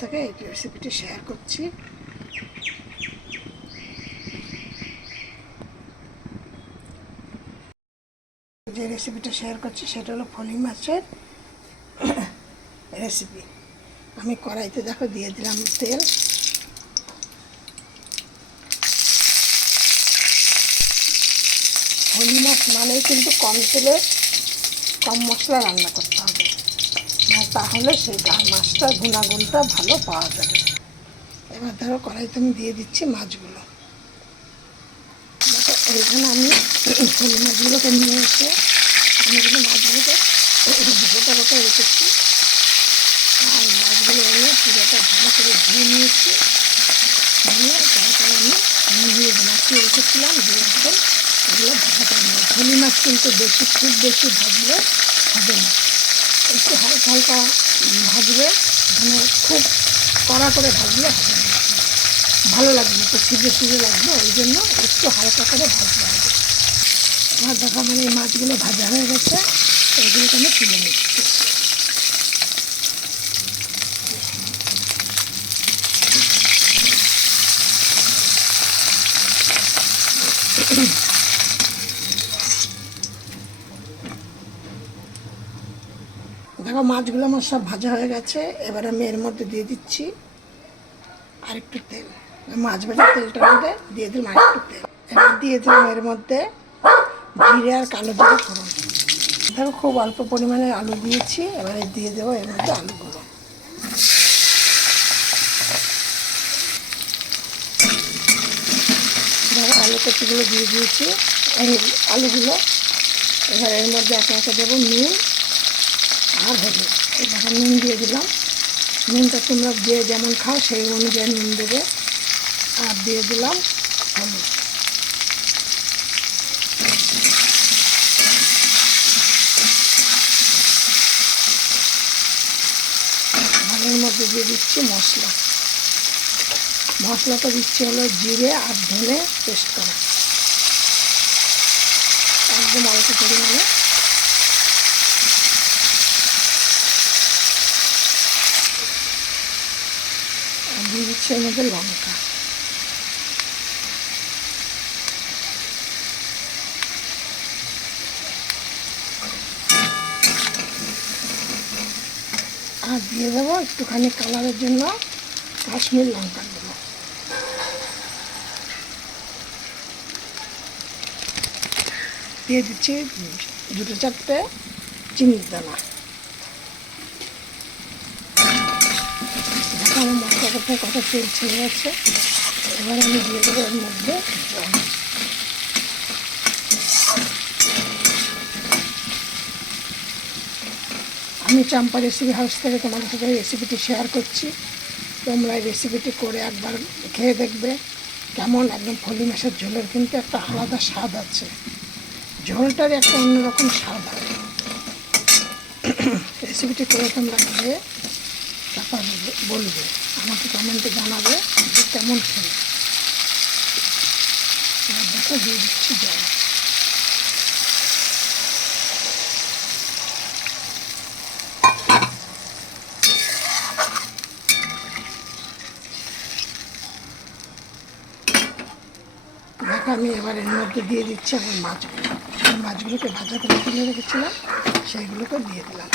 থেকে এই রেসিপিটি শেয়ার করছি। যে রেসিপিটা শেয়ার করছি সেটা হলো ফলি মাছের রেসিপি। আমি কড়াইতে দেখো দিয়ে দিলাম তেল। ফলি মাছ মানেই কিন্তু কম তেলে কম মশলা রান্না করতে হবে, তাহলে সেই মাছটা গুণাগুণটা ভালো পাওয়া যাবে। এবার ধরো কড়াইতে আমি দিয়ে দিচ্ছি মাছগুলো। দেখো এইখানে আমি ফলি মাছগুলোকে নিয়ে এসে আমি কিন্তু মাছগুলোকে গোটা গোটা রেখেছি, আর মাছগুলো এনে পুরোটা ভালো করে ধুয়ে নিয়েছি। নিয়ে তারপরে আমি দিয়ে মাখিয়ে রেখেছিলাম, দিয়ে একদম এগুলো ভাজা নেব। ফলি মাছ কিন্তু খুব বেশি ভাজলে হবে না, একটু হালকা হালকা ভাজবে, মানে খুব কড়া করে ভাজলে হবে না, ভালো লাগবে, তো সিজে লাগবে, ওই জন্য একটু হালকা করে ভাজতে হবে। আমার দেখা মানে এই মাছগুলো ভাজা হয়ে গেছে, এইগুলোকে আমি তুলে নিচ্ছি। দেখো মাছগুলো আমার সব ভাজা হয়ে গেছে। এবার আমি এর মধ্যে দিয়ে দিচ্ছি আরেকটু তেল। মাছ ভাজার তেলটার মধ্যে দিয়ে দিলাম আরেকটু তেল। এবার দিয়ে দিলাম এর মধ্যে জিরে আর কালো জিরে ফোড়ন। দেখো খুব অল্প পরিমাণে আলু দিয়েছি, এবারে দিয়ে দেবো এর মধ্যে আলুগুলো। দেখো আলু কচিগুলো দিয়ে দিয়েছি, আলুগুলো। এবার এর মধ্যে একে একে দেবো নুন আর হলুদ। এবার নুন দিয়ে দিলাম, নুনটা তোমরা যে যেমন খাও সেই অনুযায়ী নুন দেবে। আর দিয়ে দিলাম হলুদ। এর মধ্যে দিয়ে দিচ্ছি মশলাটা দিচ্ছি হলো জিরে আর ধনে পেস্ট করা, একদম অল্প পরিমাণে। দিয়ে দিচ্ছি এর মধ্যে লঙ্কা। আর দিয়ে দেবো একটুখানি কালারের জন্য কাশ্মীর লঙ্কা দেবো। দিয়ে দিচ্ছি 2-4টে চিনির দানা। দেখো আমার মশলা কোথায় কত তেল ছেড়ে যাচ্ছে। এবার আমি দিয়ে দেবো এর মধ্যে জল। আমি চাম্পা রেসিপি হাউস থেকে তোমাদের সাথে রেসিপিটি শেয়ার করছি। তোমরা এই রেসিপিটি করে একবার খেয়ে দেখবে কেমন। একদম ফলি মাছের ঝোলের কিন্তু একটা আলাদা স্বাদ আছে, ঝোলটার একটা অন্যরকম স্বাদ হয়। রেসিপিটি করে তোমরা খেয়ে তারপর বলবে, আমাকে কমেন্টে জানাবে যে কেমন খেলে। দেখো দিয়ে দিচ্ছি জল। দেখো আমি এবার এর মধ্যে দিয়ে দিচ্ছি আমার মাছগুলোকে ভাজা করে তুলে রেখেছিলাম, সেইগুলোকে দিয়ে দিলাম।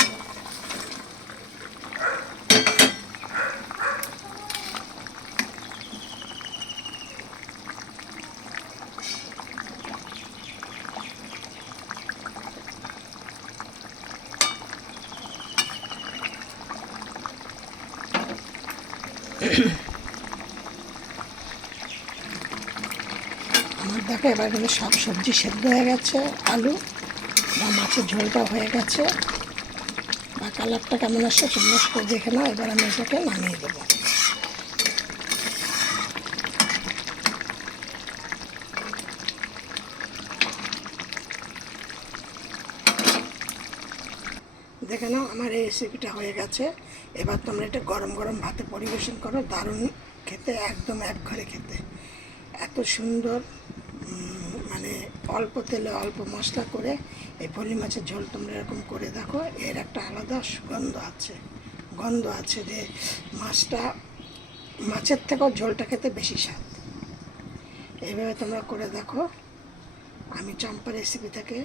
আমার দেখো এবার কিন্তু সব সবজি সেদ্ধ হয়ে গেছে, আলু বা মাছের ঝোলটা হয়ে গেছে, বা কালারটা কেমন আসছে তোমরা সেটা দেখে নাও। এবার আমি এটাকে নামিয়ে দেবো। দেখে নাও আমার এই রেসিপিটা হয়ে গেছে। এবার তোমরা এটা গরম গরম ভাতে পরিবেশন করো, দারুণ খেতে, একদম একঘরে খেতে। এত সুন্দর, মানে অল্প তেলে অল্প মশলা করে এই ফলি মাছের ঝোল তোমরা এরকম করে দেখো, এর একটা আলাদা সুগন্ধ আছে, গন্ধ আছে, যে মাছটা মাছের থেকেও ঝোলটা খেতে বেশি স্বাদ। এইভাবে তোমরা করে দেখো। আমি চম্পা রেসিপি থেকে